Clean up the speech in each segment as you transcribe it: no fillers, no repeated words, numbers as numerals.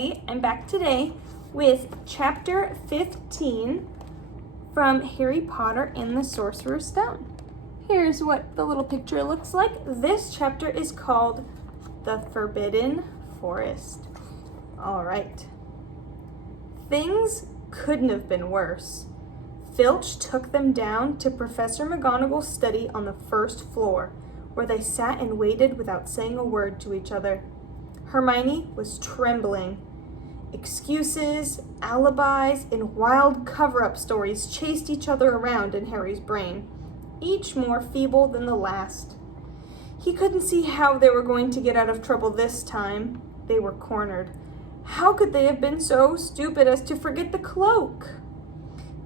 everybody. I'm back today with chapter 15 from Harry Potter and the Sorcerer's Stone. Here's what the little picture looks like. This chapter is called The Forbidden Forest. All right. Things couldn't have been worse. Filch took them down to Professor McGonagall's study on the first floor, where they sat and waited without saying a word to each other. Hermione was trembling. Excuses, alibis, and wild cover-up stories chased each other around in Harry's brain, each more feeble than the last. He couldn't see how they were going to get out of trouble this time. They were cornered. How could they have been so stupid as to forget the cloak?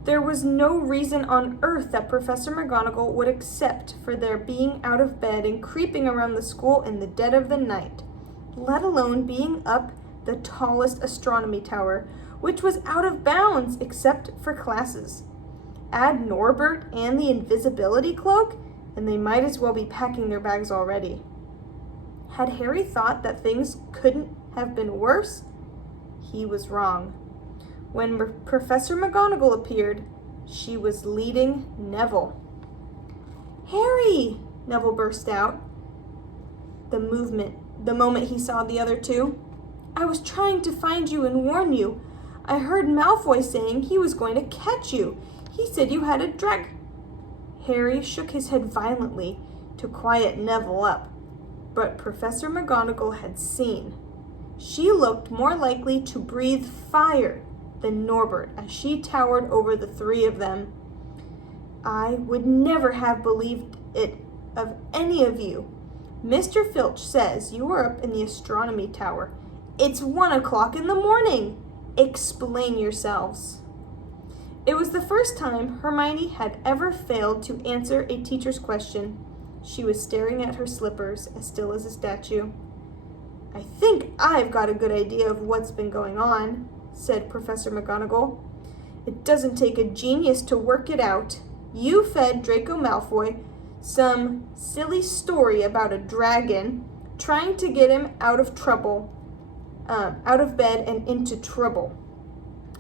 There was no reason on earth that Professor McGonagall would accept for their being out of bed and creeping around the school in the dead of the night, let alone being up the tallest astronomy tower, which was out of bounds except for classes. Add Norbert and the invisibility cloak, and they might as well be packing their bags already. Had Harry thought that things couldn't have been worse? He was wrong. When Professor McGonagall appeared, she was leading Neville. "Harry!" Neville burst out. The moment he saw the other two. "I was trying to find you and warn you. I heard Malfoy saying he was going to catch you. He said you had a drag." Harry shook his head violently to quiet Neville up, but Professor McGonagall had seen. She looked more likely to breathe fire than Norbert as she towered over the three of them. "I would never have believed it of any of you. Mr. Filch says you were up in the astronomy tower. It's 1 o'clock in the morning. Explain yourselves." It was the first time Hermione had ever failed to answer a teacher's question. She was staring at her slippers, as still as a statue. "I think I've got a good idea of what's been going on," said Professor McGonagall. "It doesn't take a genius to work it out. You fed Draco Malfoy some silly story about a dragon trying to get him out of bed and into trouble.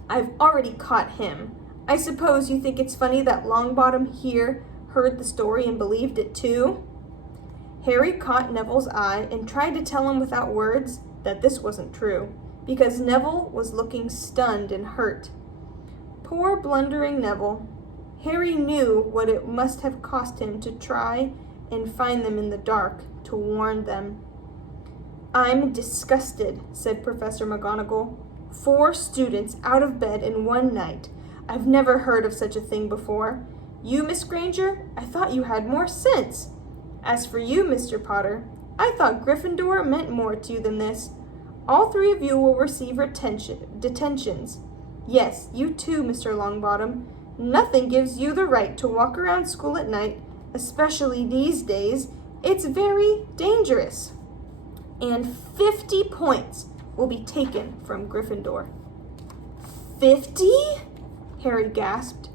I've already caught him. I suppose you think it's funny that Longbottom here heard the story and believed it too?" Harry caught Neville's eye and tried to tell him without words that this wasn't true, because Neville was looking stunned and hurt. Poor blundering Neville. Harry knew what it must have cost him to try and find them in the dark, to warn them. "I'm disgusted," said Professor McGonagall. 4 students out of bed in one night. I've never heard of such a thing before. You, Miss Granger, I thought you had more sense. As for you, Mr. Potter, I thought Gryffindor meant more to you than this. All 3 of you will receive detentions. Yes, you too, Mr. Longbottom. Nothing gives you the right to walk around school at night, especially these days. It's very dangerous. And 50 points will be taken from Gryffindor." 50? Harry gasped.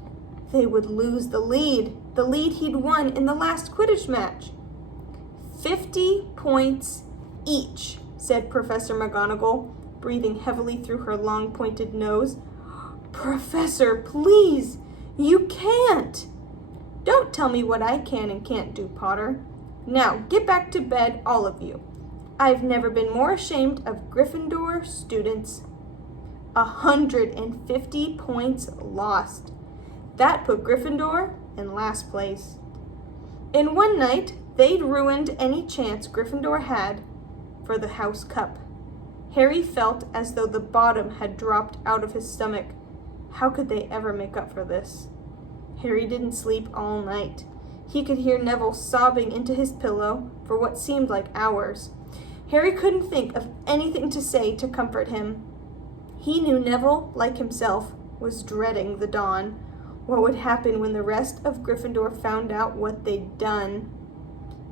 They would lose the lead he'd won in the last Quidditch match. 50 points each, said Professor McGonagall, breathing heavily through her long pointed nose. "Professor, please, you can't." "Don't tell me what I can and can't do, Potter. Now, get back to bed, all of you. I've never been more ashamed of Gryffindor students." 150 points lost. That put Gryffindor in last place. In one night, they'd ruined any chance Gryffindor had for the House Cup. Harry felt as though the bottom had dropped out of his stomach. How could they ever make up for this? Harry didn't sleep all night. He could hear Neville sobbing into his pillow for what seemed like hours. Harry couldn't think of anything to say to comfort him. He knew Neville, like himself, was dreading the dawn. What would happen when the rest of Gryffindor found out what they'd done?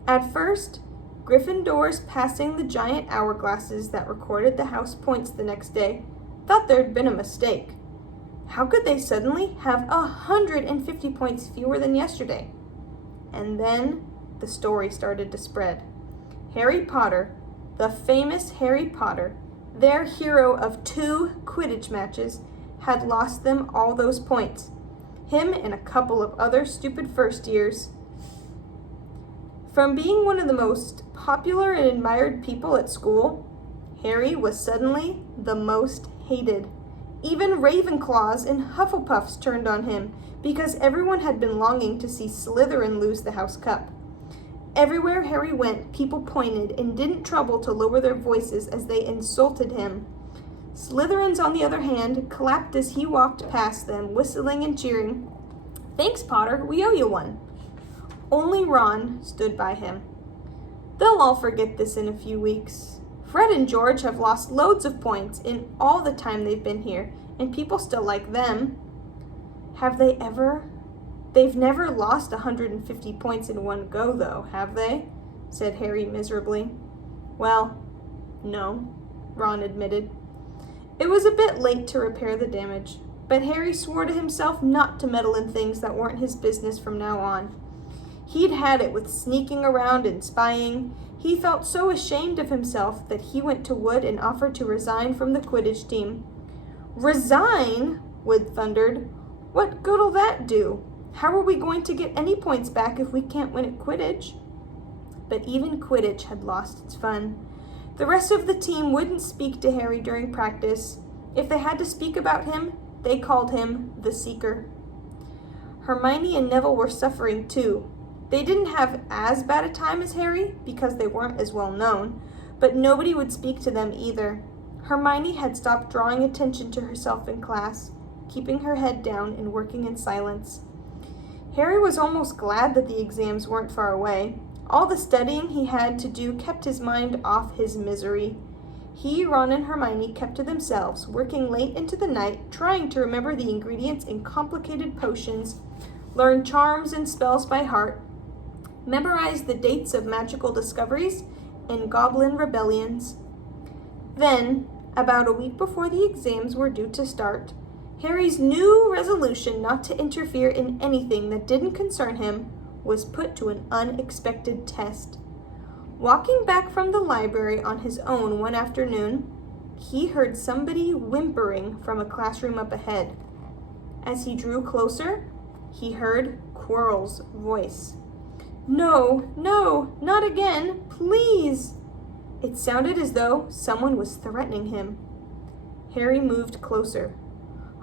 At first, Gryffindors passing the giant hourglasses that recorded the house points the next day thought there'd been a mistake. How could they suddenly have 150 points fewer than yesterday? And then the story started to spread. Harry Potter, the famous Harry Potter, Their hero of 2 Quidditch matches had lost them all those points. Him and a couple of other stupid first years. From being one of the most popular and admired people at school, Harry was suddenly the most hated. Even Ravenclaws and Hufflepuffs turned on him because everyone had been longing to see Slytherin lose the House Cup. Everywhere Harry went, people pointed and didn't trouble to lower their voices as they insulted him. Slytherins, on the other hand, clapped as he walked past them, whistling and cheering. "Thanks, Potter, we owe you one." Only Ron stood by him. "They'll all forget this in a few weeks. Fred and George have lost loads of points in all the time they've been here, and people still like them." "Have they ever? They've never lost 150 points in one go, though, have they?" said Harry miserably. "Well, no," Ron admitted. It was a bit late to repair the damage, but Harry swore to himself not to meddle in things that weren't his business from now on. He'd had it with sneaking around and spying. He felt so ashamed of himself that he went to Wood and offered to resign from the Quidditch team. "Resign?" Wood thundered. "What good'll that do? How are we going to get any points back if we can't win at Quidditch?" But even Quidditch had lost its fun. The rest of the team wouldn't speak to Harry during practice. If they had to speak about him, they called him the Seeker. Hermione and Neville were suffering too. They didn't have as bad a time as Harry because they weren't as well known, but nobody would speak to them either. Hermione had stopped drawing attention to herself in class, keeping her head down and working in silence. Harry was almost glad that the exams weren't far away. All the studying he had to do kept his mind off his misery. He, Ron, and Hermione kept to themselves, working late into the night, trying to remember the ingredients in complicated potions, learn charms and spells by heart, memorize the dates of magical discoveries and goblin rebellions. Then, about a week before the exams were due to start, Harry's new resolution not to interfere in anything that didn't concern him was put to an unexpected test. Walking back from the library on his own one afternoon, he heard somebody whimpering from a classroom up ahead. As he drew closer, he heard Quirrell's voice. "No, no, not again, please!" It sounded as though someone was threatening him. Harry moved closer.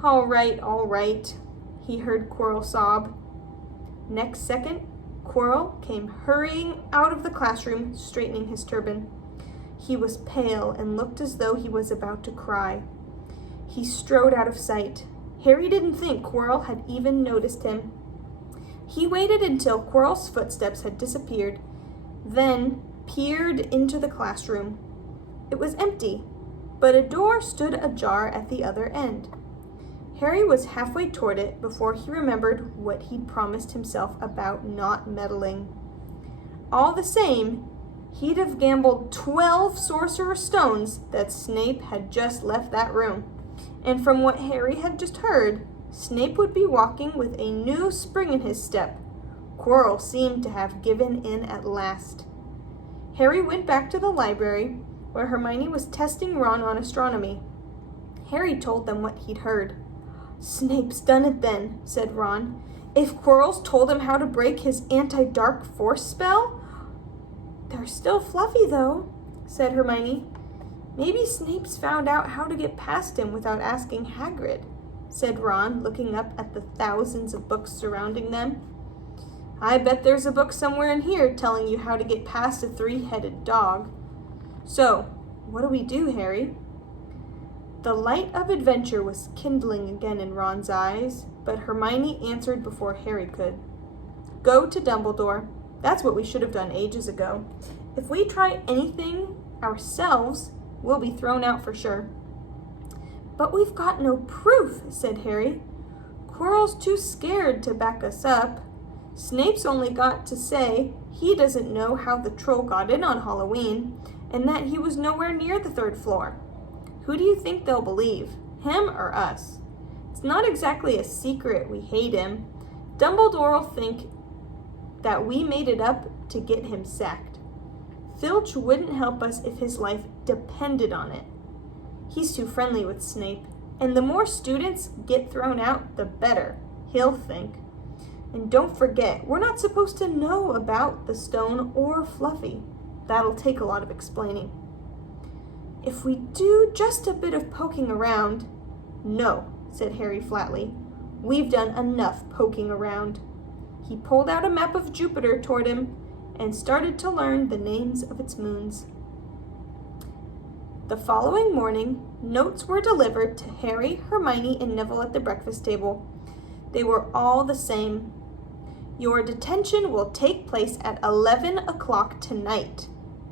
All right, he heard Quirrell sob. Next second, Quirrell came hurrying out of the classroom, straightening his turban. He was pale and looked as though he was about to cry. He strode out of sight. Harry didn't think Quirrell had even noticed him. He waited until Quirrell's footsteps had disappeared, then peered into the classroom. It was empty, but a door stood ajar at the other end. Harry was halfway toward it before he remembered what he'd promised himself about not meddling. All the same, he'd have gambled 12 Sorcerer stones that Snape had just left that room. And from what Harry had just heard, Snape would be walking with a new spring in his step. Quirrell seemed to have given in at last. Harry went back to the library, where Hermione was testing Ron on astronomy. Harry told them what he'd heard. "Snape's done it then," said Ron. "If Quirrell's told him how to break his anti-dark force spell?" "They're still fluffy, though," said Hermione. "Maybe Snape's found out how to get past him without asking Hagrid," said Ron, looking up at the thousands of books surrounding them. "I bet there's a book somewhere in here telling you how to get past a 3-headed dog. So, what do we do, Harry?" The light of adventure was kindling again in Ron's eyes, but Hermione answered before Harry could. "Go to Dumbledore. That's what we should have done ages ago. If we try anything ourselves, we'll be thrown out for sure." "But we've got no proof," said Harry. "Quirrell's too scared to back us up. Snape's only got to say he doesn't know how the troll got in on Halloween, and that he was nowhere near the 3rd floor. Who do you think they'll believe, him or us? It's not exactly a secret we hate him. Dumbledore'll think that we made it up to get him sacked. Filch wouldn't help us if his life depended on it. He's too friendly with Snape, and the more students get thrown out, the better, he'll think. And don't forget, we're not supposed to know about the stone or Fluffy. That'll take a lot of explaining. If we do just a bit of poking around... No, said Harry flatly. We've done enough poking around. He pulled out a map of Jupiter toward him and started to learn the names of its moons. The following morning, notes were delivered to Harry, Hermione, and Neville at the breakfast table. They were all the same. Your detention will take place at 11 o'clock tonight.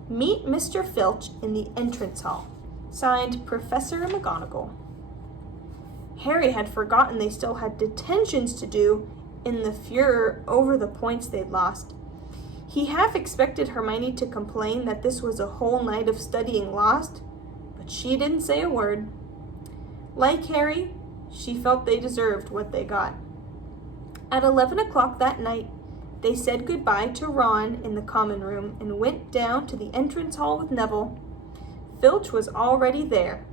Meet Mr. Filch in the entrance hall. Signed, Professor McGonagall. Harry had forgotten they still had detentions to do in the furor over the points they'd lost. He half expected Hermione to complain that this was a whole night of studying lost, but she didn't say a word. Like Harry, she felt they deserved what they got. At 11 o'clock that night, they said goodbye to Ron in the common room and went down to the entrance hall with Neville. Filch was already there,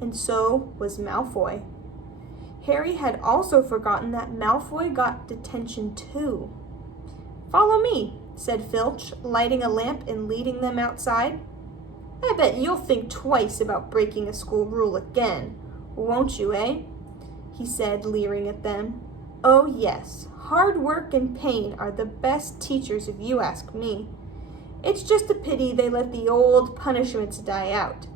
and so was Malfoy. Harry had also forgotten that Malfoy got detention too. Follow me, said Filch, lighting a lamp and leading them outside. I bet you'll think twice about breaking a school rule again, won't you, eh? He said, leering at them. Oh yes, hard work and pain are the best teachers if you ask me. It's just a pity they let the old punishments die out.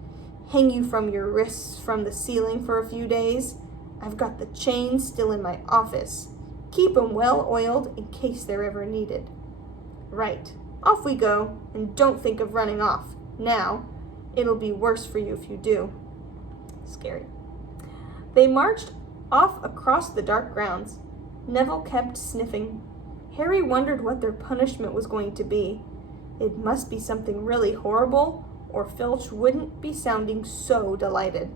Hang you from your wrists from the ceiling for a few days. I've got the chains still in my office. Keep 'em well oiled in case they're ever needed. Right, off we go, and don't think of running off. Now, it'll be worse for you if you do. Scary. They marched off across the dark grounds. Neville kept sniffing. Harry wondered what their punishment was going to be. It must be something really horrible, or Filch wouldn't be sounding so delighted.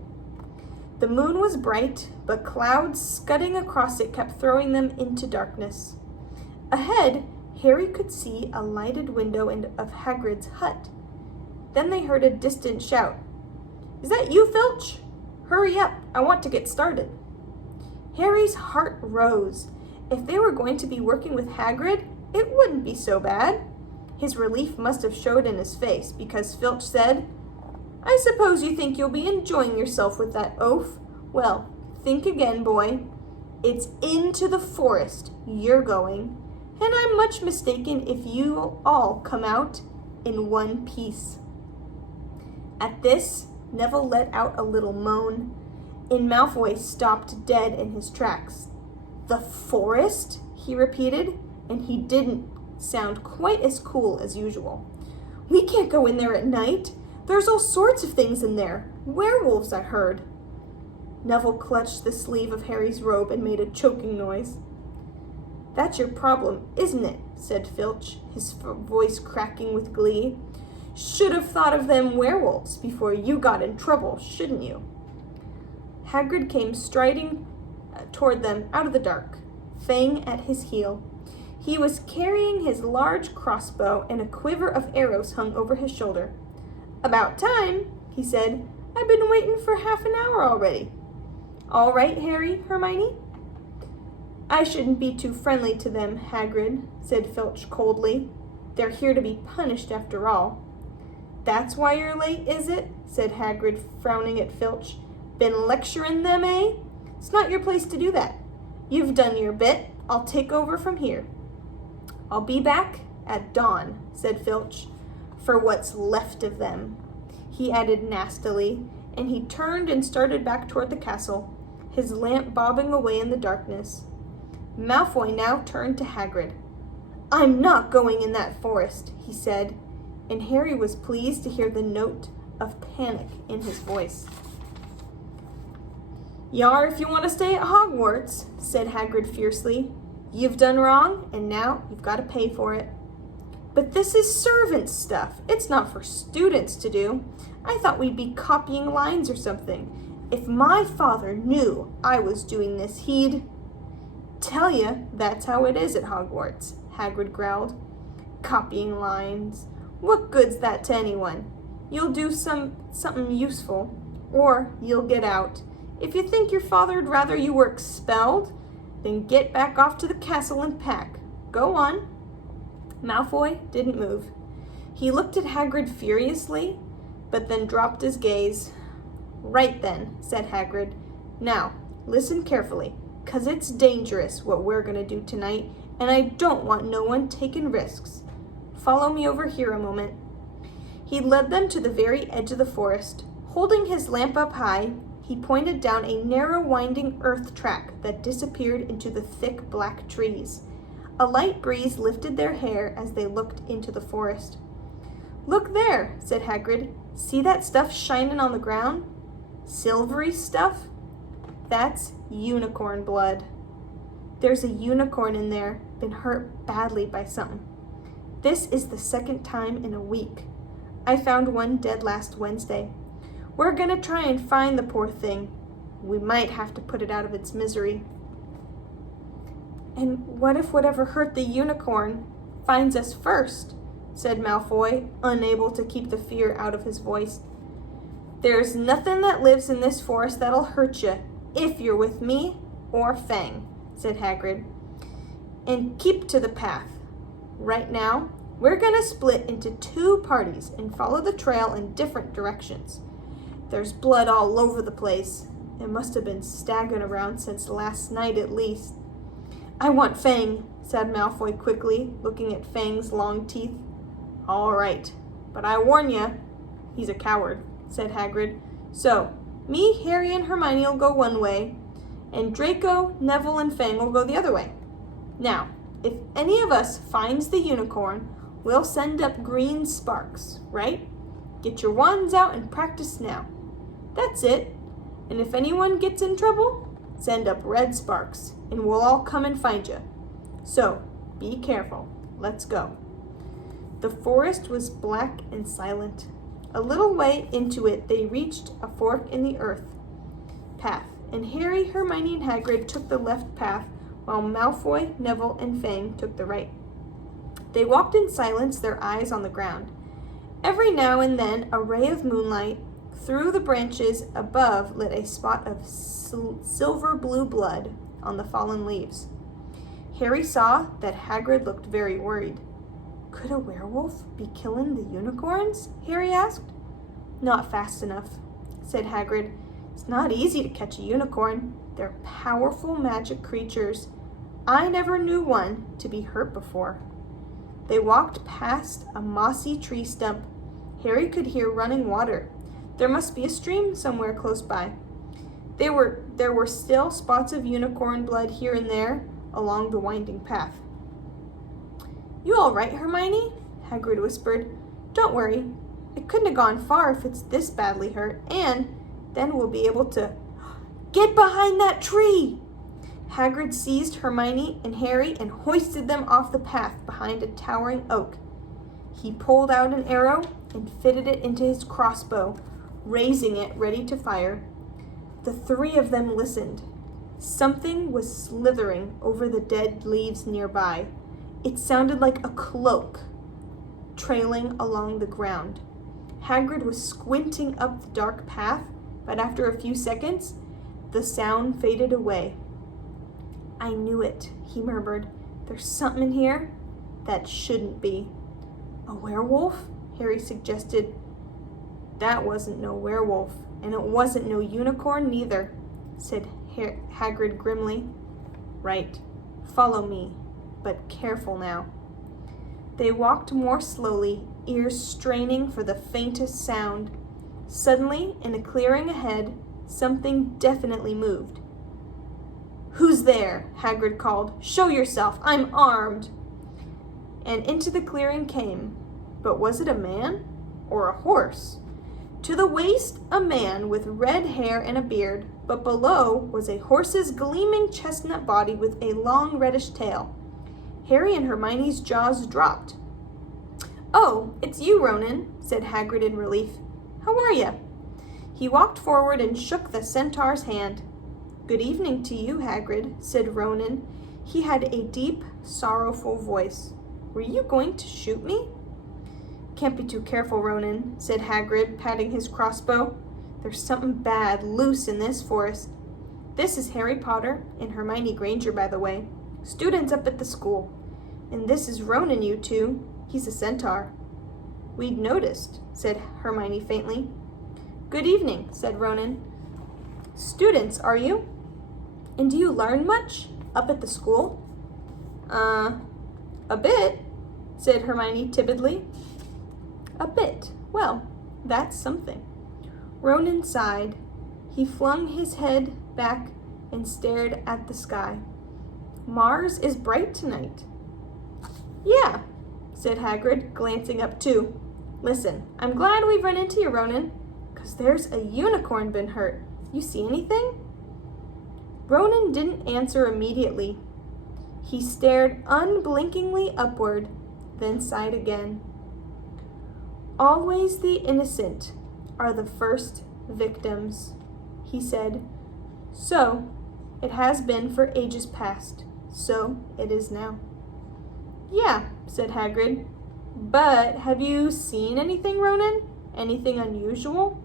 The moon was bright, but clouds scudding across it kept throwing them into darkness. Ahead, Harry could see a lighted window of Hagrid's hut. Then they heard a distant shout. Is that you, Filch? Hurry up, I want to get started. Harry's heart rose. If they were going to be working with Hagrid, it wouldn't be so bad. His relief must have showed in his face, because Filch said, I suppose you think you'll be enjoying yourself with that oaf? Well, think again, boy. It's into the forest you're going, and I'm much mistaken if you'll all come out in one piece. At this, Neville let out a little moan, and Malfoy stopped dead in his tracks. The forest? He repeated, and he didn't sound quite as cool as usual. We can't go in there at night. There's all sorts of things in there. Werewolves, I heard. Neville clutched the sleeve of Harry's robe and made a choking noise. That's your problem, isn't it? Said Filch, his voice cracking with glee. Should have thought of them werewolves before you got in trouble, shouldn't you? Hagrid came striding toward them out of the dark, Fang at his heel. He was carrying his large crossbow, and a quiver of arrows hung over his shoulder. About time, he said. I've been waiting for half an hour already. All right, Harry, Hermione? I shouldn't be too friendly to them, Hagrid, said Filch coldly. They're here to be punished after all. That's why you're late, is it? Said Hagrid, frowning at Filch. Been lecturing them, eh? It's not your place to do that. You've done your bit. I'll take over from here. I'll be back at dawn, said Filch, for what's left of them. He added nastily, and he turned and started back toward the castle, his lamp bobbing away in the darkness. Malfoy now turned to Hagrid. I'm not going in that forest, he said, and Harry was pleased to hear the note of panic in his voice. Yar if you want to stay at Hogwarts, said Hagrid fiercely. You've done wrong, and now you've got to pay for it. But this is servant stuff. It's not for students to do. I thought we'd be copying lines or something. If my father knew I was doing this, he'd... Tell ya, that's how it is at Hogwarts, Hagrid growled. Copying lines. What good's that to anyone? You'll do something useful. or you'll get out. If you think your father'd rather you were expelled, then get back off to the castle and pack. Go on." Malfoy didn't move. He looked at Hagrid furiously, but then dropped his gaze. "Right then," said Hagrid. "Now, listen carefully, 'cause it's dangerous what we're gonna do tonight, and I don't want no one taking risks. Follow me over here a moment." He led them to the very edge of the forest. Holding his lamp up high, he pointed down a narrow winding earth track that disappeared into the thick black trees. A light breeze lifted their hair as they looked into the forest. "Look there," said Hagrid. "See that stuff shining on the ground? Silvery stuff? That's unicorn blood. There's a unicorn in there, been hurt badly by something. This is the second time in a week. I found one dead last Wednesday. We're gonna try and find the poor thing. We might have to put it out of its misery." "And what if whatever hurt the unicorn finds us first?" said Malfoy, unable to keep the fear out of his voice. "There's nothing that lives in this forest that'll hurt you, if you're with me or Fang," said Hagrid. "And keep to the path. Right now, we're gonna split into 2 parties and follow the trail in different directions. There's blood all over the place. It must have been staggering around since last night at least." "I want Fang," said Malfoy quickly, looking at Fang's long teeth. "All right, but I warn you, he's a coward," said Hagrid. "So, me, Harry, and Hermione will go one way, and Draco, Neville, and Fang will go the other way. Now, if any of us finds the unicorn, we'll send up green sparks, right? Get your wands out and practice now. That's it. And if anyone gets in trouble, send up red sparks, and we'll all come and find you. So, be careful. Let's go." The forest was black and silent. A little way into it, they reached a fork in the earth path, and Harry, Hermione, and Hagrid took the left path, while Malfoy, Neville, and Fang took the right. They walked in silence, their eyes on the ground. Every now and then, a ray of moonlight through the branches above lit a spot of silver blue blood on the fallen leaves. Harry saw that Hagrid looked very worried. "Could a werewolf be killing the unicorns?" Harry asked. "Not fast enough," said Hagrid. "It's not easy to catch a unicorn. They're powerful magic creatures. I never knew one to be hurt before." They walked past a mossy tree stump. Harry could hear running water. There must be a stream somewhere close by. There were still spots of unicorn blood here and there along the winding path. "You all right, Hermione?" Hagrid whispered. "Don't worry. It couldn't have gone far if it's this badly hurt, and then we'll be able to—" "Get behind that tree!" Hagrid seized Hermione and Harry and hoisted them off the path behind a towering oak. He pulled out an arrow and fitted it into his crossbow, raising it ready to fire. The 3 of them listened. Something was slithering over the dead leaves nearby. It sounded like a cloak trailing along the ground. Hagrid was squinting up the dark path, but after a few seconds, the sound faded away. "I knew it," he murmured. "There's something in here that shouldn't be." "A werewolf?" Harry suggested. "That wasn't no werewolf, and it wasn't no unicorn neither," said Hagrid grimly. "Right. Follow me, but careful now." They walked more slowly, ears straining for the faintest sound. Suddenly, in a clearing ahead, something definitely moved. "Who's there?" Hagrid called. "Show yourself! I'm armed!" And into the clearing came. But was it a man or a horse? To the waist, a man with red hair and a beard, but below was a horse's gleaming chestnut body with a long reddish tail. Harry and Hermione's jaws dropped. "Oh, it's you, Ronan," said Hagrid in relief. "How are you?" He walked forward and shook the centaur's hand. "Good evening to you, Hagrid," said Ronan. He had a deep, sorrowful voice. "Were you going to shoot me?" "Can't be too careful, Ronan," said Hagrid, patting his crossbow. There's something bad loose in this forest. This is Harry Potter and Hermione Granger, by the way. Students up at the school. And this is Ronan, you two. He's a centaur." "We'd noticed," said Hermione faintly. "Good evening," said Ronan. "Students, are you? And do you learn much up at the school?" A bit," said Hermione timidly. "A bit. Well, that's something." Ronan sighed. He flung his head back and stared at the sky. "Mars is bright tonight." "Yeah," said Hagrid, glancing up too. "Listen, I'm glad we've run into you, Ronan, 'cause there's a unicorn been hurt. You see anything?" Ronan didn't answer immediately. He stared unblinkingly upward, then sighed again. "Always the innocent are the first victims," he said. "So it has been for ages past. So it is now." "Yeah," said Hagrid. "But have you seen anything, Ronan? Anything unusual?"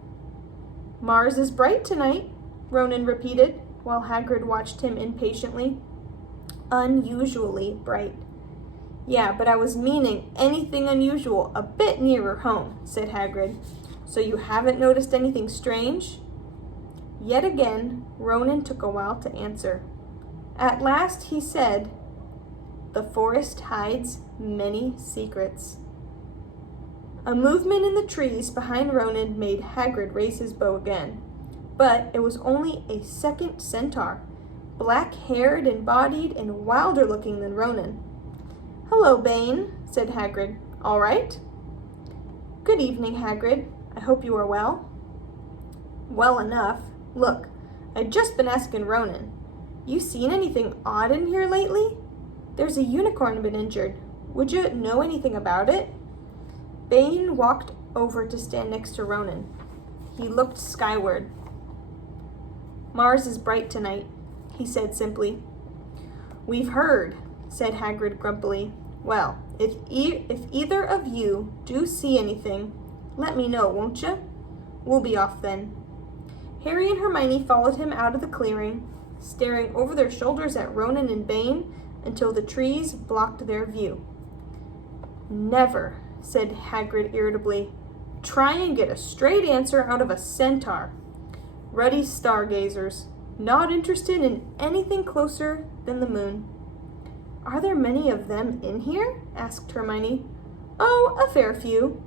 "Mars is bright tonight," Ronan repeated, while Hagrid watched him impatiently. "Unusually bright." "Yeah, but I was meaning anything unusual a bit nearer home," said Hagrid. "So you haven't noticed anything strange?" Yet again, Ronan took a while to answer. At last he said, "The forest hides many secrets." A movement in the trees behind Ronan made Hagrid raise his bow again. But it was only a second centaur, black-haired and bodied and wilder looking than Ronan. "Hello, Bane," said Hagrid. "All right?" "Good evening, Hagrid. I hope you are well." "Well enough. Look, I'd just been asking Ronan. You seen anything odd in here lately? There's a unicorn been injured. Would you know anything about it?" Bane walked over to stand next to Ronan. He looked skyward. "Mars is bright tonight," he said simply. "We've heard," said Hagrid grumpily. "Well, if either of you do see anything, let me know, won't you? We'll be off then." Harry and Hermione followed him out of the clearing, staring over their shoulders at Ronan and Bane until the trees blocked their view. "Never," said Hagrid irritably, "try and get a straight answer out of a centaur. Ruddy stargazers, not interested in anything closer than the moon." "Are there many of them in here?" asked Hermione. "Oh, a fair few.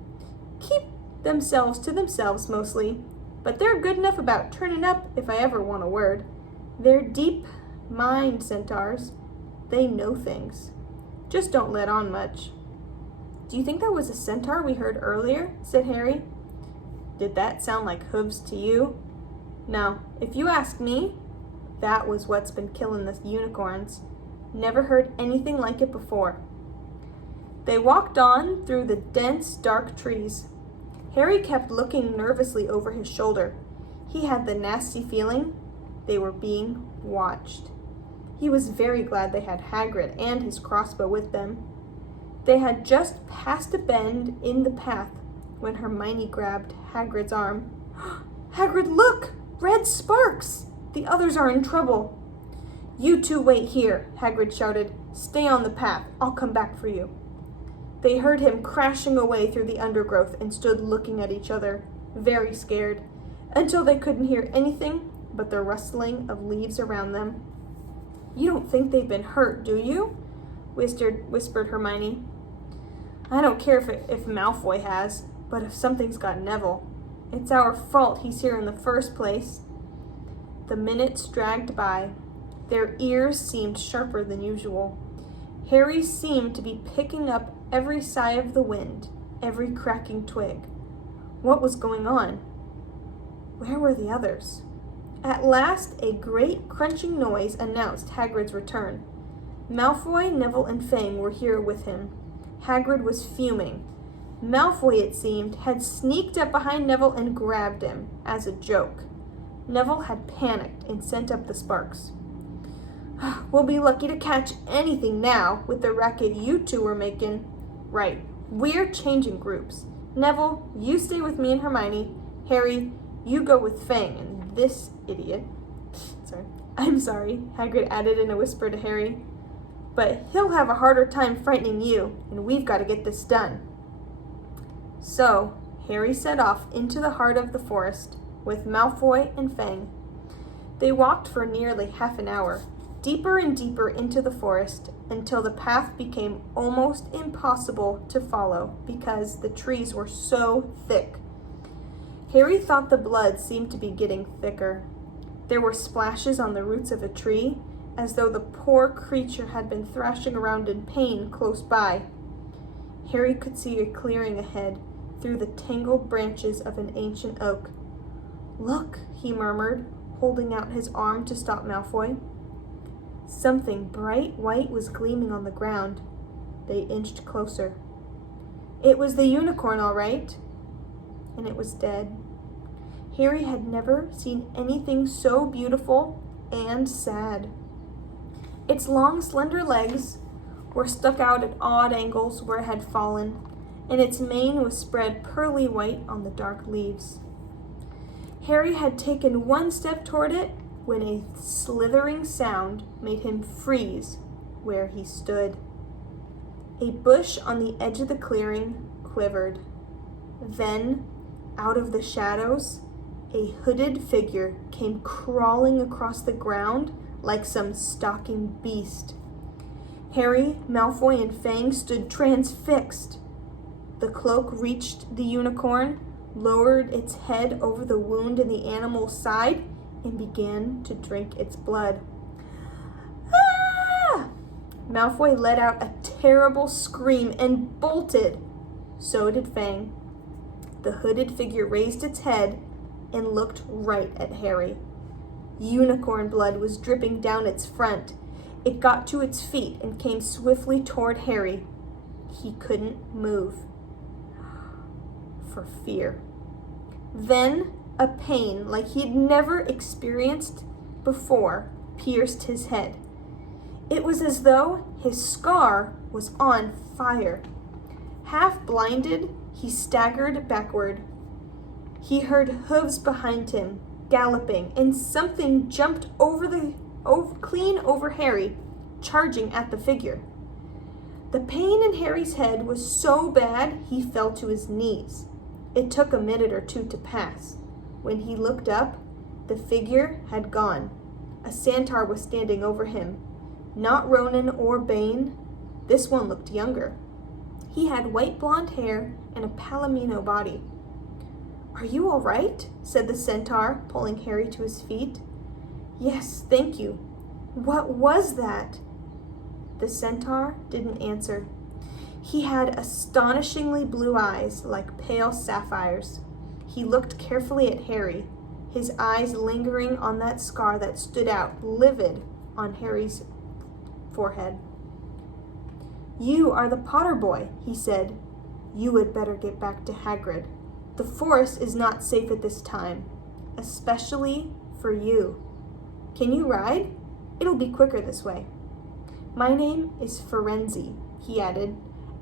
Keep themselves to themselves mostly, but they're good enough about turning up if I ever want a word. They're deep-mind centaurs. They know things. Just don't let on much." "Do you think that was a centaur we heard earlier?" said Harry. "Did that sound like hooves to you?" "No, if you ask me, that was what's been killing the unicorns. Never heard anything like it before." They walked on through the dense, dark trees. Harry kept looking nervously over his shoulder. He had the nasty feeling they were being watched. He was very glad they had Hagrid and his crossbow with them. They had just passed a bend in the path when Hermione grabbed Hagrid's arm. "Hagrid, look! Red sparks! The others are in trouble." "You two wait here," Hagrid shouted. "Stay on the path. I'll come back for you." They heard him crashing away through the undergrowth and stood looking at each other, very scared, until they couldn't hear anything but the rustling of leaves around them. "You don't think they've been hurt, do you?" whispered Hermione. "I don't care if Malfoy has, but if something's got Neville, it's our fault he's here in the first place." The minutes dragged by. Their ears seemed sharper than usual. Harry seemed to be picking up every sigh of the wind, every cracking twig. What was going on? Where were the others? At last, a great crunching noise announced Hagrid's return. Malfoy, Neville, and Fang were here with him. Hagrid was fuming. Malfoy, it seemed, had sneaked up behind Neville and grabbed him, as a joke. Neville had panicked and sent up the sparks. "We'll be lucky to catch anything now with the racket you two were making." "Right, we're changing groups. Neville, you stay with me and Hermione. Harry, You go with Fang and this idiot. I'm sorry, Hagrid added in a whisper to Harry. But he'll have a harder time frightening you, and we've got to get this done. So, Harry set off into the heart of the forest with Malfoy and Fang. They walked for nearly half an hour, deeper and deeper into the forest, until the path became almost impossible to follow because the trees were so thick. Harry thought the blood seemed to be getting thicker. There were splashes on the roots of a tree, as though the poor creature had been thrashing around in pain close by. Harry could see a clearing ahead through the tangled branches of an ancient oak. "Look," he murmured, holding out his arm to stop Malfoy. Something bright white was gleaming on the ground. They inched closer. It was the unicorn, all right. And it was dead. Harry had never seen anything so beautiful and sad. Its long, slender legs were stuck out at odd angles where it had fallen, and its mane was spread pearly white on the dark leaves. Harry had taken one step toward it when a slithering sound made him freeze where he stood. A bush on the edge of the clearing quivered. Then, out of the shadows, a hooded figure came crawling across the ground like some stalking beast. Harry, Malfoy, and Fang stood transfixed. The cloak reached the unicorn, lowered its head over the wound in the animal's side, and began to drink its blood. Ah! Malfoy let out a terrible scream and bolted. So did Fang. The hooded figure raised its head and looked right at Harry. Unicorn blood was dripping down its front. It got to its feet and came swiftly toward Harry. He couldn't move for fear. Then a pain like he'd never experienced before pierced his head. It was as though his scar was on fire. Half blinded, he staggered backward. He heard hooves behind him, galloping, and something jumped clean over Harry, charging at the figure. The pain in Harry's head was so bad he fell to his knees. It took a minute or two to pass. When he looked up, the figure had gone. A centaur was standing over him. Not Ronan or Bane. This one looked younger. He had white blonde hair and a palomino body. "Are you all right?" said the centaur, pulling Harry to his feet. "Yes, thank you. What was that?" The centaur didn't answer. He had astonishingly blue eyes like pale sapphires. He looked carefully at Harry, his eyes lingering on that scar that stood out livid on Harry's forehead. "You are the Potter boy," he said. "You had better get back to Hagrid. The forest is not safe at this time, especially for you. Can you ride? It'll be quicker this way. My name is Firenze," he added,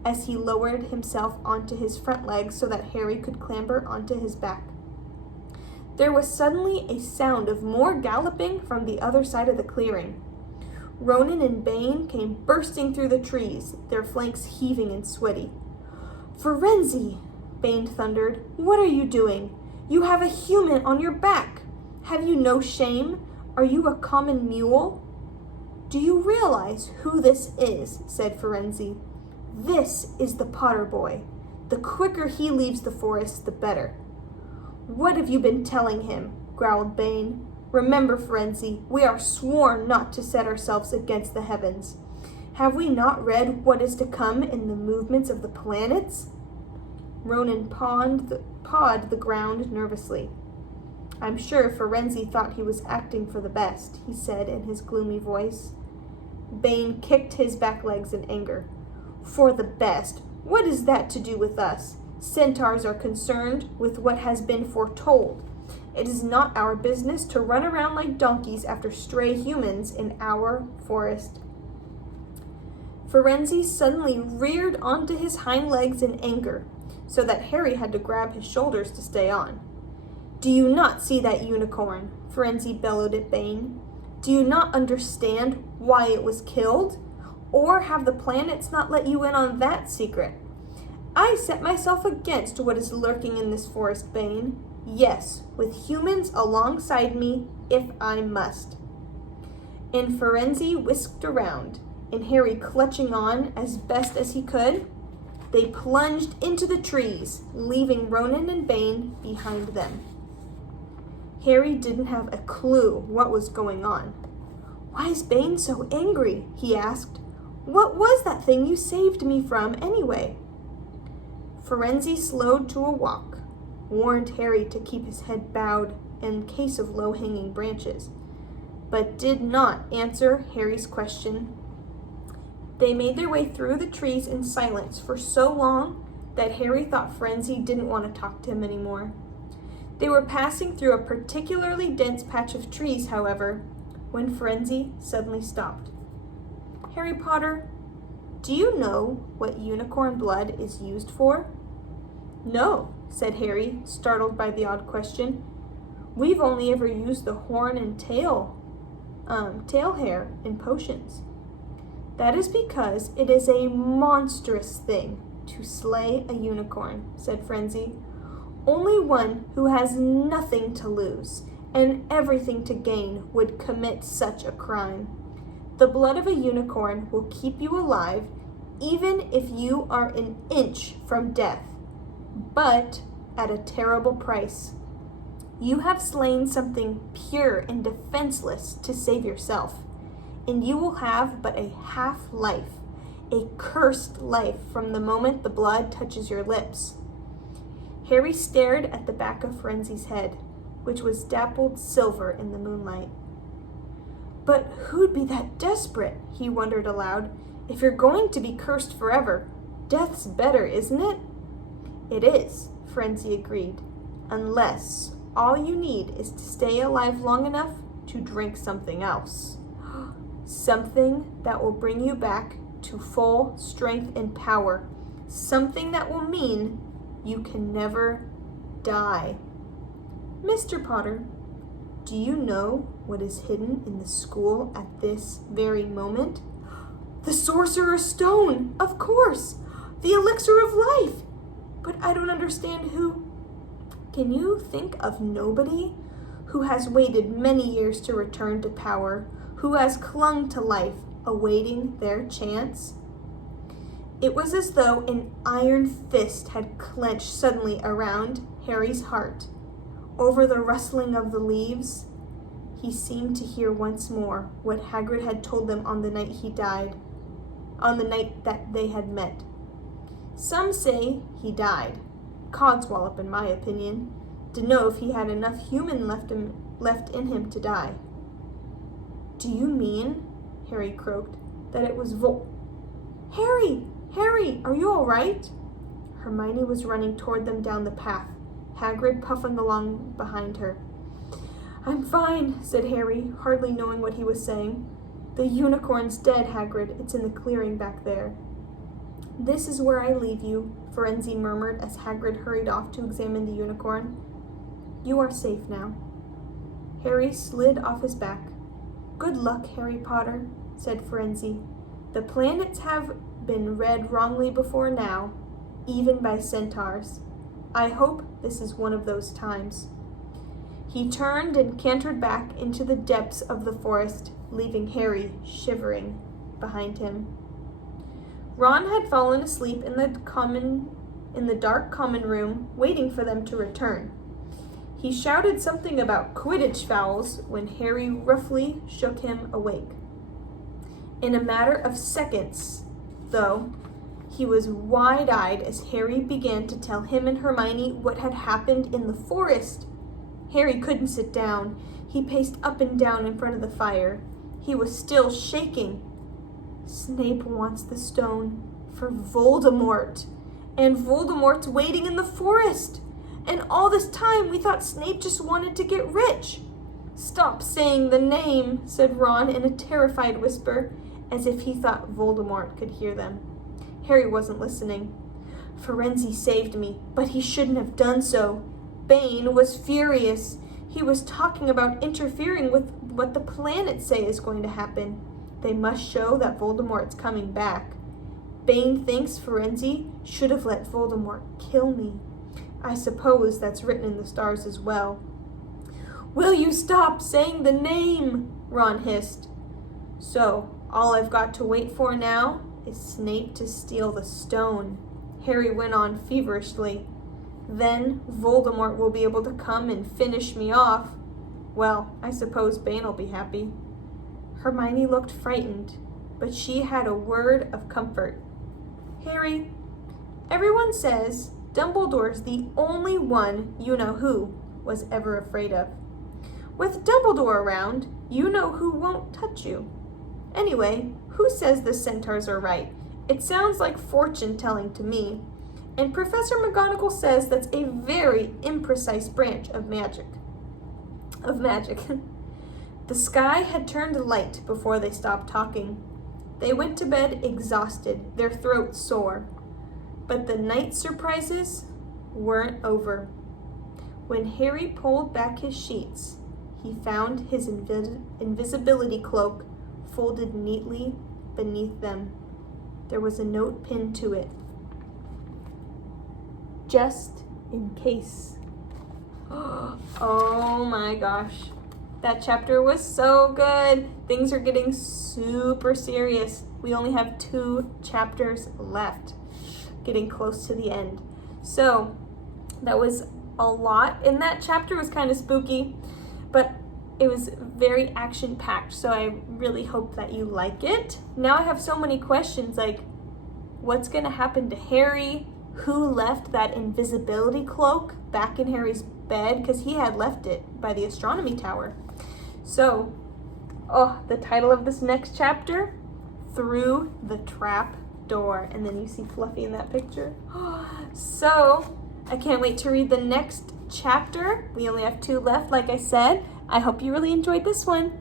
as he lowered himself onto his front legs so that Harry could clamber onto his back. There was suddenly a sound of more galloping from the other side of the clearing. Ronan and Bane came bursting through the trees, their flanks heaving and sweaty. "Firenze!" Bane thundered. "What are you doing? You have a human on your back. Have you no shame? Are you a common mule?" "Do you realize who this is?" said Firenze. "This is the Potter boy. The quicker he leaves the forest, the better." "What have you been telling him?" growled Bane. "Remember, Firenze, we are sworn not to set ourselves against the heavens. Have we not read what is to come in the movements of the planets?" Ronan pawed the ground nervously. "I'm sure Firenze thought he was acting for the best," he said in his gloomy voice. Bane kicked his back legs in anger. "For the best? What is that to do with us? Centaurs are concerned with what has been foretold. It is not our business to run around like donkeys after stray humans in our forest." Firenze suddenly reared onto his hind legs in anger, so that Harry had to grab his shoulders to stay on. Do you not see that unicorn? Firenze bellowed at Bane. Do you not understand why it was killed? Or have the planets not let you in on that secret? I set myself against what is lurking in this forest, Bane. Yes, with humans alongside me, if I must. And Firenze whisked around, and Harry clutching on as best as he could, they plunged into the trees, leaving Ronan and Bane behind them. Harry didn't have a clue what was going on. Why is Bane so angry? He asked. What was that thing you saved me from anyway? Firenze slowed to a walk, warned Harry to keep his head bowed in case of low-hanging branches, but did not answer Harry's question. They made their way through the trees in silence for so long that Harry thought Firenze didn't want to talk to him anymore. They were passing through a particularly dense patch of trees, however, when Firenze suddenly stopped. Harry Potter, do you know what unicorn blood is used for? No, said Harry, startled by the odd question. We've only ever used the horn and tail hair in potions. That is because it is a monstrous thing to slay a unicorn, said Firenze. Only one who has nothing to lose and everything to gain would commit such a crime. The blood of a unicorn will keep you alive even if you are an inch from death, but at a terrible price. You have slain something pure and defenseless to save yourself, and you will have but a half-life, a cursed life from the moment the blood touches your lips. Harry stared at the back of Firenze's head, which was dappled silver in the moonlight. But who'd be that desperate, he wondered aloud. If you're going to be cursed forever, death's better, isn't it? It is, Firenze agreed, unless all you need is to stay alive long enough to drink something else. Something that will bring you back to full strength and power. Something that will mean you can never die. Mr. Potter, do you know what is hidden in the school at this very moment? The Sorcerer's Stone, of course! The elixir of life! But I don't understand who. Can you think of nobody who has waited many years to return to power, who has clung to life, awaiting their chance? It was as though an iron fist had clenched suddenly around Harry's heart. Over the rustling of the leaves, he seemed to hear once more what Hagrid had told them on the night he died, on the night that they had met. Some say he died. Codswallop, in my opinion, to know if he had enough human left in him to die. Do you mean, Harry croaked, that it was Harry, are you all right? Hermione was running toward them down the path, Hagrid puffing along behind her. I'm fine, said Harry, hardly knowing what he was saying. The unicorn's dead, Hagrid. It's in the clearing back there. This is where I leave you, Firenze murmured as Hagrid hurried off to examine the unicorn. You are safe now. Harry slid off his back. Good luck, Harry Potter, said Firenze. The planets have been read wrongly before now, even by centaurs. I hope this is one of those times. He turned and cantered back into the depths of the forest, leaving Harry shivering behind him. Ron had fallen asleep in the dark common room, waiting for them to return. He shouted something about Quidditch fouls when Harry roughly shook him awake. In a matter of seconds, though, he was wide-eyed as Harry began to tell him and Hermione what had happened in the forest. Harry couldn't sit down. He paced up and down in front of the fire. He was still shaking. Snape wants the stone for Voldemort, and Voldemort's waiting in the forest. And all this time we thought Snape just wanted to get rich. Stop saying the name, said Ron in a terrified whisper, as if he thought Voldemort could hear them. Harry wasn't listening. Firenze saved me, but he shouldn't have done so. Bane was furious. He was talking about interfering with what the planets say is going to happen. They must show that Voldemort's coming back. Bane thinks Firenze should have let Voldemort kill me. I suppose that's written in the stars as well. Will you stop saying the name? Ron hissed. So, all I've got to wait for now is Snape to steal the stone, Harry went on feverishly. Then Voldemort will be able to come and finish me off. Well, I suppose Bane will be happy. Hermione looked frightened, but she had a word of comfort. Harry, everyone says Dumbledore's the only one you-know-who was ever afraid of. With Dumbledore around, you-know-who won't touch you. Anyway, who says the centaurs are right? It sounds like fortune-telling to me. And Professor McGonagall says that's a very imprecise branch of magic. The sky had turned light before they stopped talking. They went to bed exhausted, their throats sore. But the night surprises weren't over. When Harry pulled back his sheets, he found his invisibility cloak folded neatly beneath them. There was a note pinned to it. Just in case. Oh my gosh. That chapter was so good. Things are getting super serious. We only have 2 chapters left. Getting close to the end. So, that was a lot. In that chapter, it was kind of spooky, but it was very action-packed, so I really hope that you like it. Now I have so many questions, like, what's going to happen to Harry? Who left that invisibility cloak back in Harry's bed? Because he had left it by the astronomy tower. So, the title of this next chapter, Through the Trap Door. And then you see Fluffy in that picture. So, I can't wait to read the next chapter. We only have 2 left, like I said. I hope you really enjoyed this one.